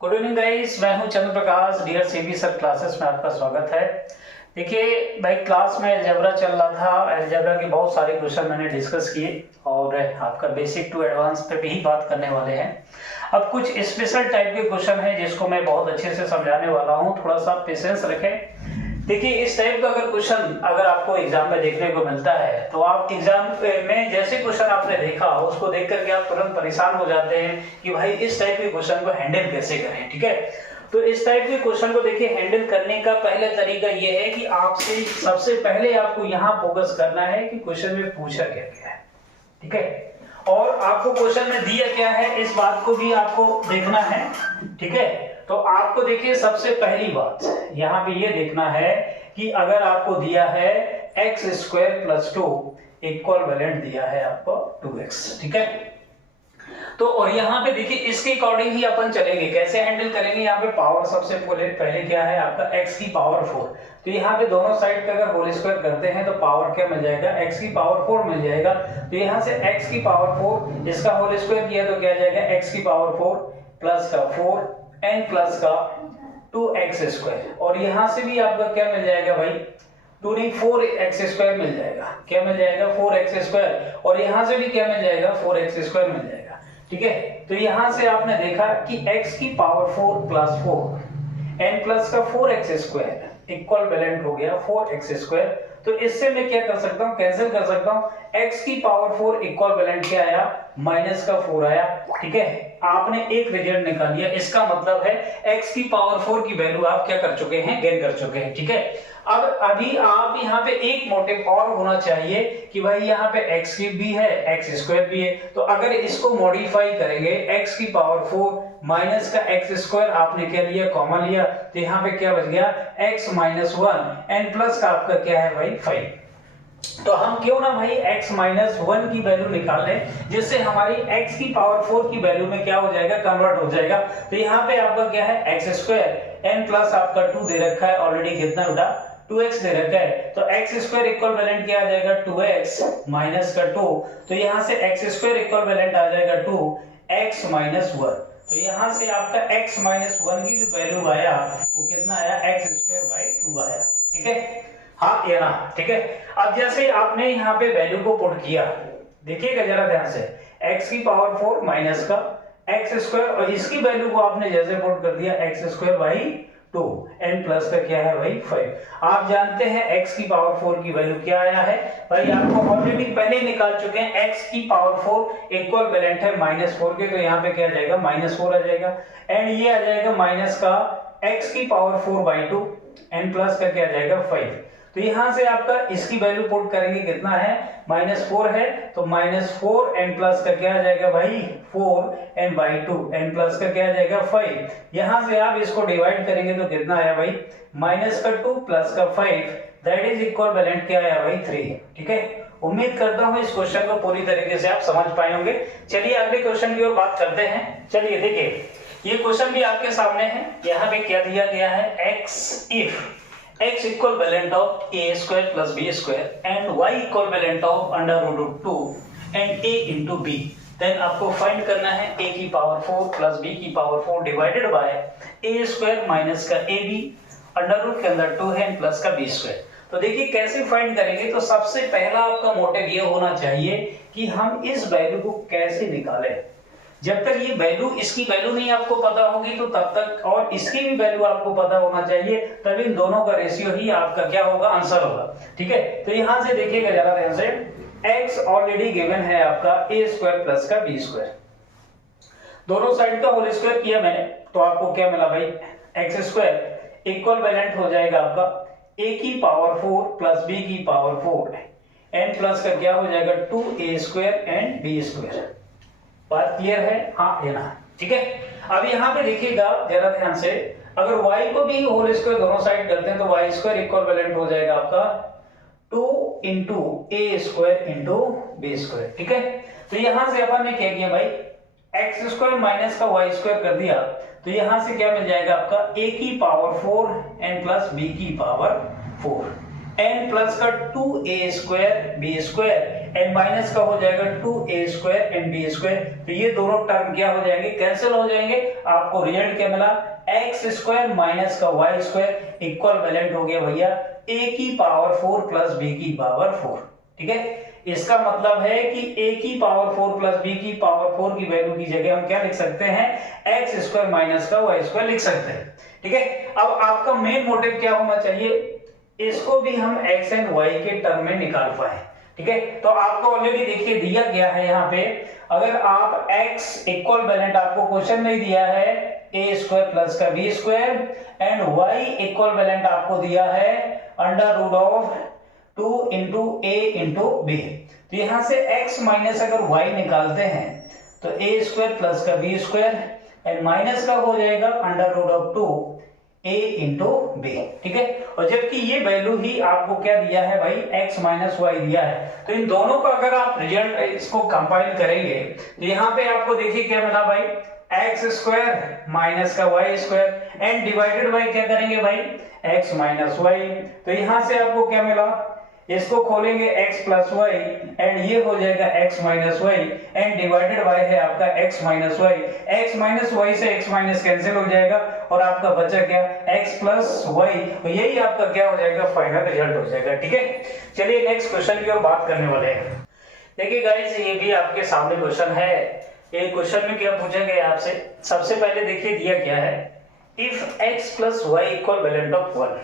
Good evening guys, मैं हूं चंद्र प्रकाश। Dear CB sir classes में आपका स्वागत है। देखिए भाई, क्लास में अलजेब्रा चल रहा था। अलजेब्रा के बहुत सारे क्वेश्चन मैंने डिस्कस किए और आपका बेसिक टू एडवांस पे भी बात करने वाले हैं। अब कुछ स्पेशल टाइप के क्वेश्चन हैं जिसको मैं बहुत अच्छे से समझाने वाला हूं, थोड़ा सा पेशेंस रखें। देखिए, इस टाइप का अगर क्वेश्चन अगर आपको एग्जाम में देखने को मिलता है तो आप एग्जाम में जैसे क्वेश्चन आपने देखा उसको देख करके आप तुरंत परेशान हो जाते हैं कि भाई इस टाइप के क्वेश्चन को हैंडल कैसे करें। ठीक है, तो इस टाइप के क्वेश्चन को देखिए हैंडल करने का पहला तरीका यह है कि आपसे सबसे पहले आपको यहाँ फोकस करना है कि क्वेश्चन में पूछा क्या गया है। ठीक है, और आपको क्वेश्चन में दिया क्या है इस बात को भी आपको देखना है। ठीक है, तो आपको देखिए सबसे पहली बात यहाँ पे ये देखना है कि अगर आपको दिया है x square plus 2 equivalent दिया है आपको 2x। ठीक है, तो और यहाँ पे देखिए इसके अकॉर्डिंग ही अपन चलेंगे। कैसे हैंडल करेंगे, यहाँ पे पावर सबसे पहले क्या है आपका x की पावर 4। तो यहाँ पे दोनों साइड का अगर होल स्क्वायर करते हैं तो पावर क्या मिल जाएगा, x की पावर 4 मिल जाएगा। तो यहाँ से x की पावर 4 इसका होल स्क्वायर किया तो क्या जाएगा x की पावर 4 प्लस का 4 n प्लस का 2x स्क्वायर। और यहाँ से भी आपका क्या मिल जाएगा भाई, 2 नहीं 4x स्क्वायर मिल जाएगा। क्या मिल जाएगा, 4x स्क्वायर। और यहाँ से भी क्या मिल जाएगा, 4x स्क्वायर मिल जाएगा। ठीक है, तो यहाँ से आपने देखा कि x की पावर 4 प्लस 4 n प्लस का 4x स्क्वायर इक्वल वैलेंट हो गया 4x स्क्वायर। तो इससे मैं क्या कर सकता हूँ, कैंसिल कर सकता हूँ। x की पावर 4 इक्वल वैलेंट क्या आया, माइनस का 4 आया। ठीक है, आपने एक रिजल्ट निकाल लिया। इसका मतलब है x की पावर 4 की वैल्यू आप क्या कर चुके हैं, गेन कर चुके हैं। ठीक है, अब अभी आप यहाँ पे एक मोटिव और होना चाहिए कि भाई यहाँ पे x क्यूब भी है, x स्क्वायर भी है। तो अगर इसको मॉडिफाई करेंगे, x की पावर 4 माइनस का x स्क्वायर आपने क्या लिया, कॉमन लिया, तो यहाँ पे क्या बच गया, x माइनस 1 n प्लस का आपका क्या है भाई 5। तो हम क्यों ना भाई x माइनस 1 की वैल्यू निकाल लें, जिससे हमारी x की पावर 4 की वैल्यू में क्या हो जाएगा, कन्वर्ट हो जाएगा। तो यहाँ पे आपका क्या है, x स्क्वायर n प्लस आपका 2 दे रखा है ऑलरेडी, कितना बेटा 2x दे रखा है। तो x स्क्वायर इक्वल वैलेंट क्या आ जाएगा, 2x माइनस का 2। तो यहाँ से x स्क्वायर इक्वल वैलेंट आ जाएगा 2x माइनस 1। तो यहाँ से आपका x माइनस 1 की जो वैल्यू आया वो कितना आया, x स्क्वायर बाई 2 आया। ठीक है, हाँ ये ना। ठीक है, अब जैसे आपने यहाँ पे वैल्यू को पुट किया, देखिएगा जरा ध्यान से, x की पावर 4 माइनस का x स्क्वायर, और इसकी वैल्यू को आपने जैसे पुट कर दिया x square by 2 n plus का क्या है भाई 5। आप जानते हैं x की पावर 4 की वैल्यू क्या आया है भाई, आपको ऑलरेडी पहले निकाल चुके हैं। x की पावर 4 इक्वल वैलेंट है -4 के, तो यहाँ पे क्या आ जाएगा, -4 आ जाएगा। एंड ये आ जाएगा माइनस का x की पावर 4 बाई 2 n प्लस का क्या आ जाएगा 5। तो यहां से आपका इसकी वैल्यू पुट करेंगे, कितना है, -4 है, तो -4 n प्लस का क्या आ जाएगा भाई 4 n बाई 2 n प्लस का क्या आ जाएगा 5। यहां से आप इसको डिवाइड करेंगे तो कितना आया भाई, माइनस का 2 प्लस का 5 दैट इज इक्वल वैलेंट क्या आया भाई 3। ठीक है, उम्मीद करता हूं इस क्वेश्चन को पूरी तरीके से आप समझ पाए होंगे। चलिए अगले क्वेश्चन की ओर बात करते हैं। चलिए देखिए, ये क्वेश्चन भी आपके सामने है। यहाँ पे क्या दिया गया है, x if x equal valent of a square plus b square and y equal valent of under root 2 and a into b, then आपको फाइंड करना है a की पावर 4 प्लस b की power 4 divided by a square minus का ab under root के अंदर 2 है plus का b स्क्वायर। तो देखिए कैसे फाइंड करेंगे, तो सबसे पहला आपका मोटिव ये होना चाहिए कि हम इस वैल्यू को कैसे निकालें। जब तक ये वैल्यू, इसकी वैल्यू नहीं आपको पता होगी तो तब तक, और इसकी भी वैल्यू आपको पता होना चाहिए, तब इन दोनों का रेशियो ही आपका क्या होगा, आंसर होगा। ठीक है, तो यहां से देखिएगा जरा ध्यान से, x ऑलरेडी गिवन है आपका a स्क्वायर प्लस का b स्क्वायर, दोनों साइड का होल स्क्वायर किया मैंने, तो आपको क्या मिला भाई, x स्क्वायर इक्वल वैलेंट हो जाएगा आपका a की पावर 4 प्लस b की पावर 4 n प्लस का क्या हो जाएगा 2a square and b square. बात क्लियर है, हाँ ये ना। ठीक है, अब यहाँ पे देखिएगा जरा ध्यान से, अगर y को भी होल स्क्वायर दोनों साइड करते हैं तो y स्क्वायर इक्वल वैलेंट हो जाएगा आपका 2 into a square into b square. ठीक है, तो यहां से अपन ने क्या किया भाई, x स्क्वायर माइनस का y स्क्वायर कर दिया, तो यहां से क्या मिल जाएगा आपका a की पावर 4 n प्लस b की पावर 4 n प्लस का 2a square b square and minus का हो जाएगा 2a² एंड b²। तो ये दोनों टर्म क्या हो जाएंगे, कैंसिल हो जाएंगे। आपको रिजल्ट क्या मिला, x² माइनस का y² इक्वल वैलेंट हो गया भैया a की पावर 4 प्लस b की पावर 4। ठीक है, इसका मतलब है कि a की पावर 4 प्लस b की पावर 4 की वैल्यू की जगह हम क्या लिख सकते हैं, x² माइनस का y² लिख सकते हैं। ठीक है, अब आपका मेन मोटिव क्या होना चाहिए, इसको भी हम x एंड y के टर्म में निकाल पाए। ठीक है, तो आपको ऑलरेडी देखिए दिया गया है यहाँ पे, अगर आप x इक्वल वैलेंट आपको क्वेश्चन में दिया है a² प्लस का b² and y equal valent आपको दिया है √2 * a * b। तो यहां से x माइनस अगर y निकालते हैं तो a² प्लस का b² एंड माइनस का हो जाएगा √2 a * b। ठीक है, और जबकि ये वैल्यू ही आपको क्या दिया है भाई, x माइनस y दिया है। तो इन दोनों का अगर आप रिजल्ट इसको कंपाइल करेंगे तो यहाँ पे आपको देखिए क्या मिला भाई, x² माइनस का y² एंड डिवाइडेड बाय क्या करेंगे भाई, x माइनस y। तो यहां से आपको क्या मिला, इसको खोलेंगे x प्लस y एंड ये हो जाएगा x minus y and divided bye है आपका x minus y। x minus y से x माइनस कैंसिल हो जाएगा और आपका बचा क्या, x प्लस y। तो यही आपका क्या हो जाएगा, फाइनल रिजल्ट हो जाएगा। ठीक है, चलिए नेक्स्ट क्वेश्चन की ओर बात करने वाले हैं। देखिए गाइस, ये भी आपके सामने क्वेश्चन है। ये क्वेश्चन में क्या पूछा गया आपसे, सबसे पहले देखिए दिया क्या है, if x plus y equivalent of 1,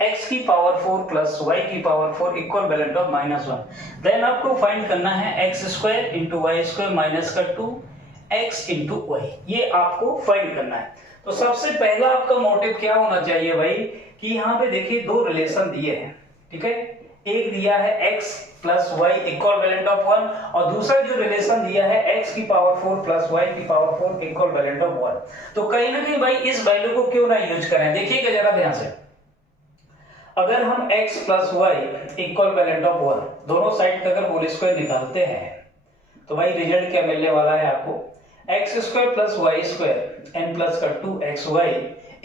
x की पावर 4 प्लस y की power 4 equivalent of -1, then आपको फाइंड करना है x² * y² माइनस का 2x * y। ये आपको फाइंड करना है। तो सबसे पहला आपका मोटिव क्या होना चाहिए भाई, कि यहाँ पे देखिए दो रिलेशन दिए हैं। ठीक है, एक दिया है x plus y equivalent of 1 और दूसरा जो रिलेशन दिया है x की पावर 4 प्लस y की पावर 4 इक्वल वैलेंट ऑफ 1। तो कहीं ना कहीं भाई इस वैल्यू को क्यों ना यूज करें, देखिएगा जरा ध्यान से। अगर हम x plus y equivalent of 1 दोनों साइड का अगर होल स्क्वायर निकालते हैं तो भाई रिजल्ट क्या मिलने वाला है आपको, x² plus y² n plus का 2xy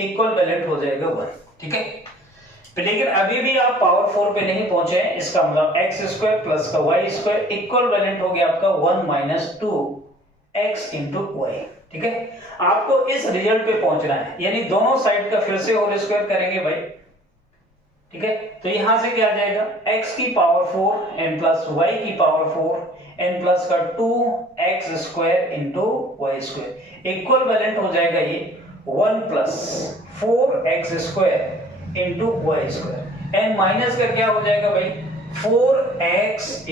इक्वल वैलेंट हो जाएगा 1। ठीक है, लेकिन अभी भी आप पावर 4 पे नहीं पहुंचे हैं, इसका मतलब x² प्लस का y² इक्वल वैलेंट हो गया आपका 1 माइनस 2x * y। ठीक है, आपको इस रिजल्ट पे पहुंचना है, यानी दोनों साइड का फिर से होल स्क्वायर करेंगे भाई। ठीक है, तो यहां से क्या आ जाएगा, x की पावर 4 n प्लस y की पावर 4 n प्लस का 2x² * y² इक्वल वैलेंट हो जाएगा ये 1 plus 4x² * y² and minus का क्या हो जाएगा भाई, 4x *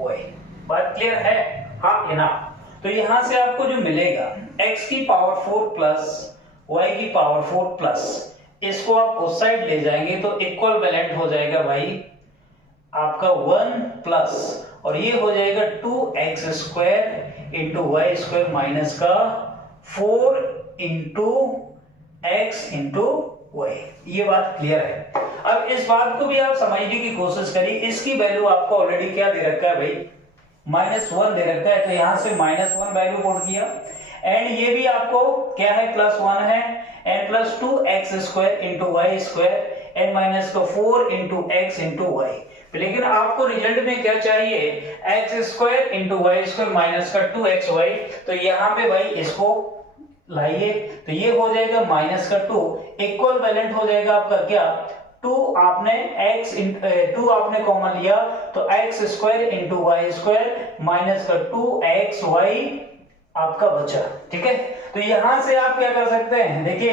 y। बात क्लियर है, हाँ या ना। तो यहां से आपको जो मिलेगा x की पावर 4 प्लस y की पावर 4 प्लस, इसको आप उस साइड ले जाएंगे तो इक्वल वैलेंट हो जाएगा भाई आपका 1 प्लस और ये हो जाएगा 2x² * y² माइनस का 4 x * y। ये बात क्लियर है। अब इस बात को भी आप समझने की कोशिश करिए, इसकी वैल्यू आपको ऑलरेडी क्या दे रखा है भाई, -1 दे रखा है। तो यहां से -1 वैल्यू पुट किया एंड ये भी आपको क्या है, +1 है n plus 2x² * y² n minus का 4 x * y। लेकिन आपको रिजल्ट में क्या चाहिए, x² * y² माइनस का 2xy। तो यहाँ पे भाई इसको लाइए तो ये हो जाएगा माइनस का 2 इक्वल वैलेंट हो जाएगा आपका क्या, 2 आपने कॉमन लिया तो x² * y² माइनस का 2xy आपका बचा। ठीक है, तो यहां से आप क्या कर सकते हैं, देखिए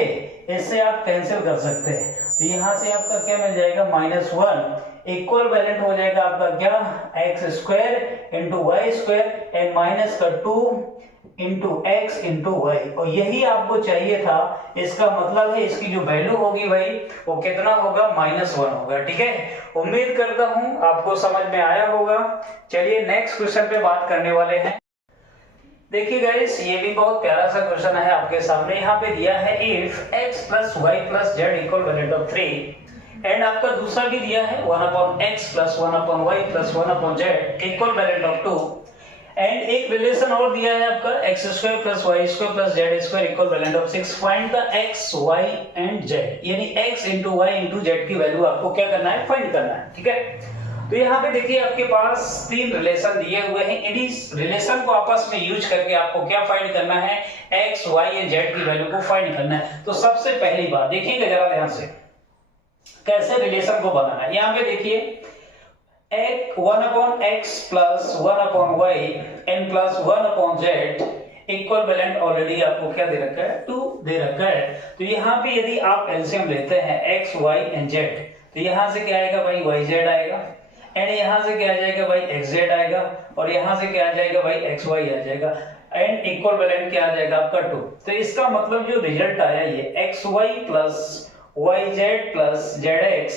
इससे आप कैंसिल कर सकते हैं। तो यहां से आपका क्या मिल जाएगा, -1 इक्वल वैलेंट हो जाएगा आपका क्या, x² * y² एंड माइनस का 2 x * y। और यही आपको चाहिए था। इसका मतलब है इसकी जो वैल्यू होगी भाई वो कितना होगा, -1 होगा। ठीक है, उम्मीद करता हूं आपको समझ में आया होगा। चलिए नेक्स्ट क्वेश्चन पे बात करने वाले हैं। देखिए गाइस, ये भी बहुत प्यारा सा क्वेश्चन है आपके सामने। यहाँ पे दिया है if x plus y plus z equivalent of 3 and आपका दूसरा भी दिया है 1/x plus 1/y plus 1/z equivalent of 2 and एक रिलेशन और दिया है आपका x² plus y² plus z² equivalent of 6। Find the x, y and z, यानी x * y * z की वैल्यू आपको क्या करना है, फाइंड करना है। ठीक है, तो यहाँ पे देखिए आपके पास तीन रिलेशन दिए हुए हैं। इस रिलेशन को आपस में यूज करके आपको क्या फाइंड करना है, एक्स वाई या जेड की वैल्यू को फाइंड करना है। तो सबसे पहली बात देखिएगा जरा ध्यान से कैसे रिलेशन को बनाना है। यहाँ पे देखिए 1/x plus 1/y n plus 1/z equivalent already आपको क्या दे रखा है, 2 दे रखा है। तो यहाँ पे यदि आप एलसीएम लेते हैं x y एंड z, तो यहाँ से क्या आएगा भाई yz आएगा, एंड यहाँ से क्या आ जाएगा भाई xz आएगा, और यहाँ से क्या आ जाएगा भाई xy आ जाएगा, एंड इक्विवेलेंट क्या आ जाएगा आपका 2। तो इसका मतलब जो रिजल्ट आया ये xy plus yz plus zx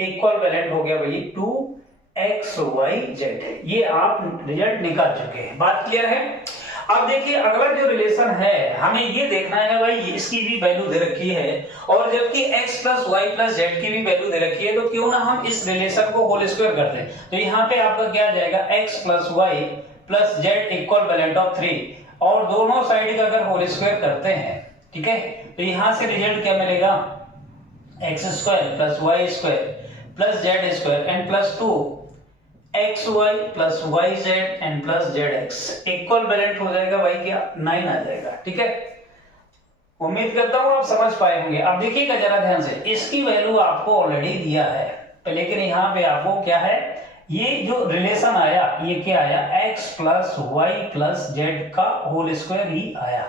equivalent हो गया भाई 2xyz। ये आप रिजल्ट निकाल चुके हैं। बात क्लियर है। अब देखिए अगला जो रिलेशन है हमें ये देखना है भाई इसकी भी वैल्यू दे रखी है, और जबकि x plus y plus z की भी वैल्यू दे रखी है, तो क्यों ना हम इस रिलेशन को होल स्क्वायर कर दें। तो यहाँ पे आपका क्या आ जाएगा, x plus y plus z equivalent of 3, और दोनों साइड का अगर होल स्क्वायर करते हैं, ठीक है, तो यहाँ से रिजल्ट क्या मिलेगा, x square plus y square plus z square and plus 2 xy plus yz and plus zx equivalent हो जाएगा भाई क्या, 9 आ जाएगा। ठीक है, उम्मीद करता हूं आप समझ पाए होंगे। अब देखिएगा जरा ध्यान से, इसकी वैल्यू आपको ऑलरेडी दिया है, लेकिन यहाँ पे आपको क्या है, ये जो रिलेशन आया ये क्या आया, x plus y plus z का होल स्क्वायर ही आया।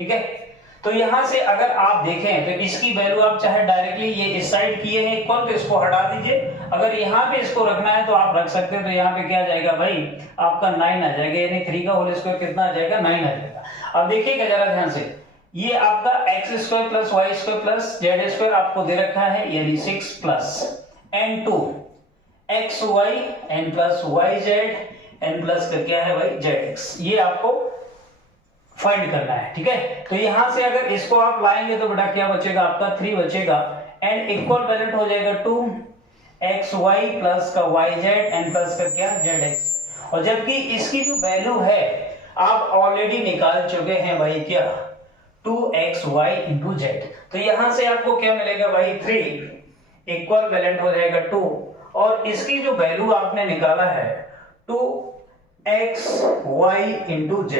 ठीक है, तो यहां से अगर आप देखें तो इसकी वैल्यू आप चाहे डायरेक्टली ये इस साइड किए हैं इक्वल, तो इसको हटा दीजिए। अगर यहाँ पे इसको रखना है तो आप रख सकते हैं। तो यहाँ पे क्या आ जाएगा भाई आपका 9 आ जाएगा, यानी 3 का होल स्क्वायर कितना आ जाएगा, 9 आ जाएगा। अब देखिएगा जरा ध्यान से, ये आपका x square plus y square plus z square आपको दे रखा है, यानी 6 plus n 2 x y n plus y z n plus का क्या है भाई जेड एक्स, ये आपको फाइंड करना है। ठीक है, तो यहां से अगर इसको आप लाएंगे तो बेटा क्या बचेगा आपका, 3 बचेगा, एंड इक्विवेलेंट हो जाएगा 2xy प्लस का yz एंड प्लस का क्या zx। और जबकि इसकी जो वैल्यू है आप ऑलरेडी निकाल चुके हैं भाई क्या, 2xy इंटू z। तो यहां से आपको क्या मिलेगा भाई 3 इक्विवेलेंट हो जाएगा 2, और इसकी जो वैल्यू आपने निकाला है 2xy इंटू z।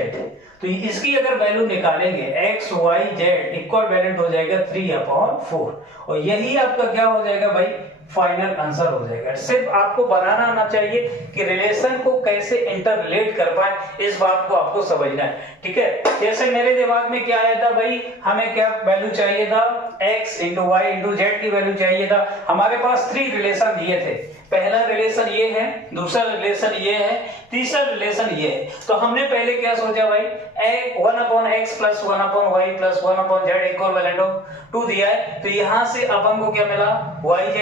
तो इसकी अगर वैल्यू निकालेंगे x y z इक्विवेलेंट हो जाएगा 3/4, और यही आपका क्या हो जाएगा भाई फाइनल आंसर हो जाएगा। सिर्फ आपको बनाना आना चाहिए कि रिलेशन को कैसे इंटर रिलेट कर पाए, इस बात को आपको समझना है। ठीक है, जैसे मेरे दिमाग में क्या आया था भाई, हमें क्या वैल्यू चाहिए था, x into y into z की वैल्यू चाहिए था। हमारे पास 3 रिलेशन दिए थे, पहला रिलेशन ये है, दूसरा रिलेशन ये है, तीसरा रिलेशन ये है। तो हमने पहले क्या सोचा भाई, 1/x plus 1/y plus 1/z equivalent of 2 दिया है। तो यहां से अपन को क्या मिला, yz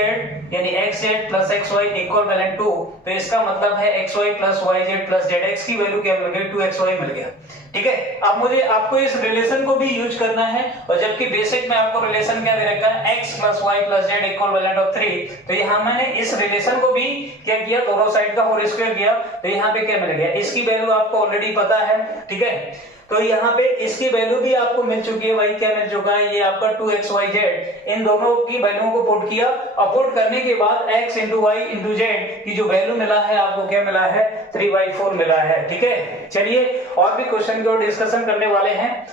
यानी xz प्लस xy इक्विवेलेंट 2। तो इसका मतलब है xy plus yz plus zx की वैल्यू क्या मिल गई, 2xy मिल गया। ठीक है, अब मुझे आपको इस रिलेशन को भी यूज करना है, और जबकि बेसिक में आपको रिलेशन क्या दे रखा है, x plus y plus z equivalent of 3। तो यहां मैंने इस रिलेशन को भी क्या किया, दोनों साइड का होल स्क्वायर किया। तो यहाँ पे क्या मिल गया, इसकी वैल्यू आपको ऑलरेडी पता है। ठीक है, तो यहाँ पे इसकी वैल्यू भी आपको मिल चुकी है भाई, क्या मिल चुका है, ये आपका 2xyz। इन दोनों की वैल्यू को पुट किया, और पुट करने के बाद x into y into z की जो वैल्यू मिला है आपको क्या मिला है, 3/4 मिला है। ठीक है, चलिए और भी क्वेश्चन को डिस्कशन करने वाले हैं।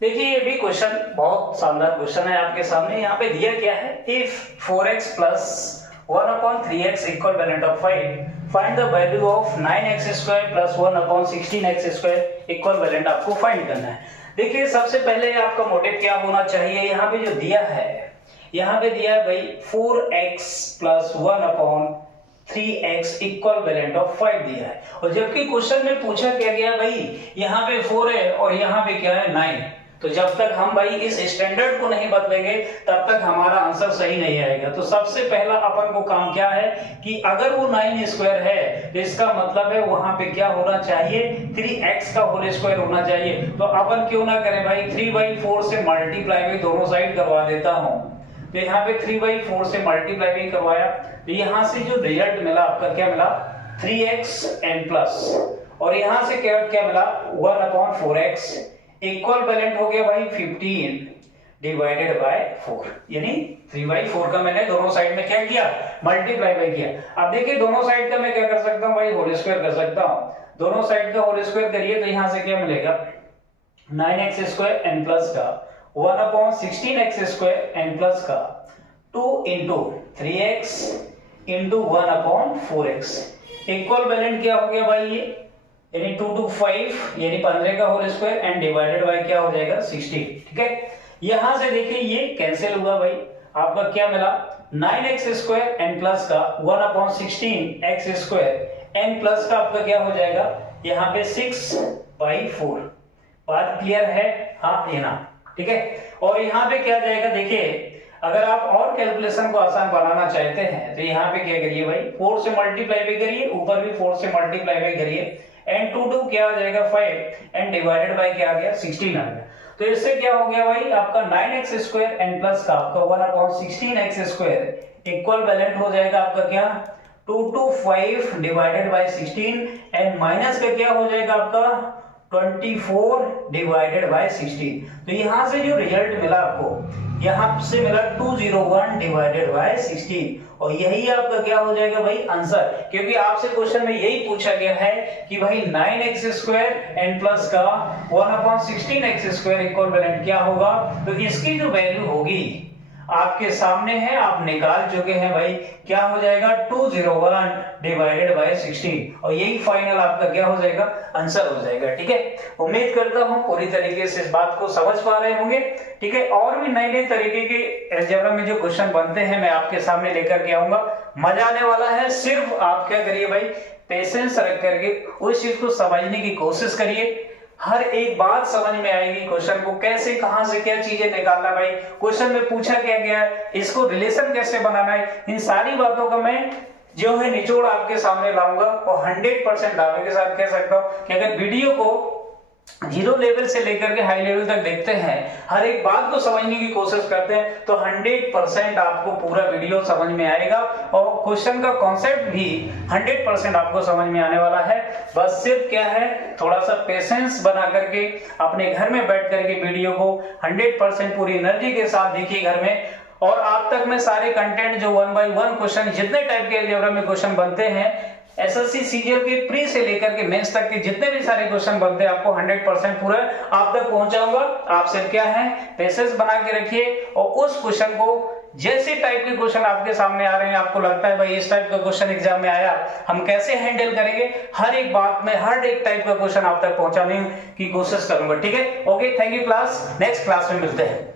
देखिए ये भी क्वेश्चन बहुत शानदार क्वेश्चन है आपके सामने। यहाँ पे दिया क्या है, if 4x plus 1/3x equivalent of 5, find the value of 9x square plus 1/16x square equivalent आपको फाइंड करना है। देखिए सबसे पहले आपका मोटिव क्या होना चाहिए, यहाँ पे जो दिया है, यहाँ पे दिया है भाई 4x plus 1/3x equivalent of 5 दिया है, और जबकि क्वेश्चन में पूछा क्या गया भाई, यहाँ पे 4 है और यहाँ पे क्या है 9। तो जब तक हम भाई इस स्टैंडर्ड को नहीं बदलेंगे तब तक हमारा आंसर सही नहीं आएगा। तो सबसे पहला अपन को काम क्या है कि अगर वो 9 स्क्वायर है तो इसका मतलब है वहां पे क्या होना चाहिए, 3x का होल स्क्वायर होना चाहिए। तो अपन क्यों ना करें भाई, 3/4 से मल्टीप्लाई भी दोनों साइड करवा देता हूं। तो यहाँ पे 3/4 से मल्टीप्लाई भी करवाया, तो यहाँ से जो रिजल्ट मिला आपका क्या मिला, 3x n प्लस, और यहाँ से क्या मिला 1/4x इक्विवेलेंट हो गया भाई 15 डिवाइडेड बाय 4, यानी 3/4 का मैंने दोनों साइड में क्या किया, मल्टीप्लाई बाय किया। अब देखिए दोनों साइड का मैं क्या कर सकता हूं भाई, होल स्क्वायर कर सकता हूं। दोनों साइड का होल स्क्वायर करिए तो यहां से क्या मिलेगा, 9x² n प्लस का 1/16x² n प्लस का 2 × 3x × 1/4x इक्वल बैलेंस क्या हो गया भाई ये, यानी 2 to 5 यानी 15 का whole square and divided by क्या हो जाएगा 16। ठीक है, यहां से देखिए ये कैंसिल हुआ भाई, आपका क्या मिला 9x² n प्लस का 1/16x² n प्लस का आपका क्या हो जाएगा यहाँ पे 6/4। बात क्लियर है, हाँ ये ना, ठीक है। और यहाँ पे क्या जाएगा, देखिए अगर आप और कैलकुलेशन को आसान बनाना चाहते हैं तो यहाँ पे क्या करिए भाई, 4 से मल्टीप्लाई भी करिए, ऊपर भी 4 से मल्टीप्लाई भी करिए, एंड 2 क्या हो जाएगा 5 एंड डिवाइडेड बाय क्या आ गया 16 आ गया। तो इससे क्या हो गया भाई, आपका 9x² n प्लस का आपका 1/16x² इक्वल बैलेंस हो जाएगा आपका क्या 2 to 5 divided by 16 and minus का क्या हो जाएगा आपका 24 डिवाइडेड बाय 16। तो यहां से जो रिजल्ट मिला आपको, यहां से मिला 201 डिवाइडेड बाय 16 और यही आपका क्या हो जाएगा भाई आंसर, क्योंकि आपसे क्वेश्चन में यही पूछा गया है कि भाई 9x² n प्लस का 1/16x² इक्वल बैलेंस क्या होगा। तो इसकी जो वैल्यू होगी आपके सामने है, आप निकाल चुके हैं भाई, क्या हो जाएगा 201 डिवाइडेड बाय 16 और यही फाइनल आपका क्या हो जाएगा आंसर हो जाएगा। ठीक है, उम्मीद करता हूं पूरी तरीके से इस बात को समझ पा रहे होंगे। ठीक है, और भी नए नए तरीके के अलजेब्रा में जो क्वेश्चन बनते हैं मैं आपके सामने लेकर के आऊंगा, मजा आने वाला है। सिर्फ आप क्या करिए भाई, पेशेंस रख करके उस चीज को समझने की कोशिश करिए, हर एक बात समझ में आएगी, क्वेश्चन को कैसे कहां से क्या चीजें निकालना भाई, क्वेश्चन में पूछा क्या गया है, इसको रिलेशन कैसे बनाना है, इन सारी बातों का मैं जो है निचोड़ आपके सामने लाऊंगा और 100% दावे के साथ कह सकता हूं कि अगर वीडियो को 0 लेवल से लेकर के हाई लेवल तक देखते हैं, हर एक बात को समझने की कोशिश करते हैं तो 100% आपको पूरा वीडियो समझ में आएगा और क्वेश्चन का कॉन्सेप्ट भी 100% आपको समझ में आने वाला है। बस सिर्फ क्या है, थोड़ा सा पेशेंस बना करके अपने घर में बैठ करके वीडियो को 100% पूरी एनर्जी के साथ देखिए घर में, और आप तक में सारे कंटेंट जो 1 by 1 क्वेश्चन जितने टाइप के अलजेब्रा में क्वेश्चन बनते हैं, एसएससी सीजीएल के प्री से लेकर के मेंस तक के जितने भी सारे क्वेश्चन बनते हैं आपको 100% पूरा आप तक पहुंचाऊंगा। आप सिर्फ क्या है, पेशेंस बना के रखिए और उस क्वेश्चन को जैसे टाइप के क्वेश्चन आपके सामने आ रहे हैं, आपको लगता है भाई इस टाइप का क्वेश्चन एग्जाम में आया, हम कैसे हैंडल करेंगे, हर एक बात में हर एक टाइप का क्वेश्चन आप तक पहुंचाने की कोशिश करूंगा। ठीक है, okay, thank you class, next class में मिलते हैं।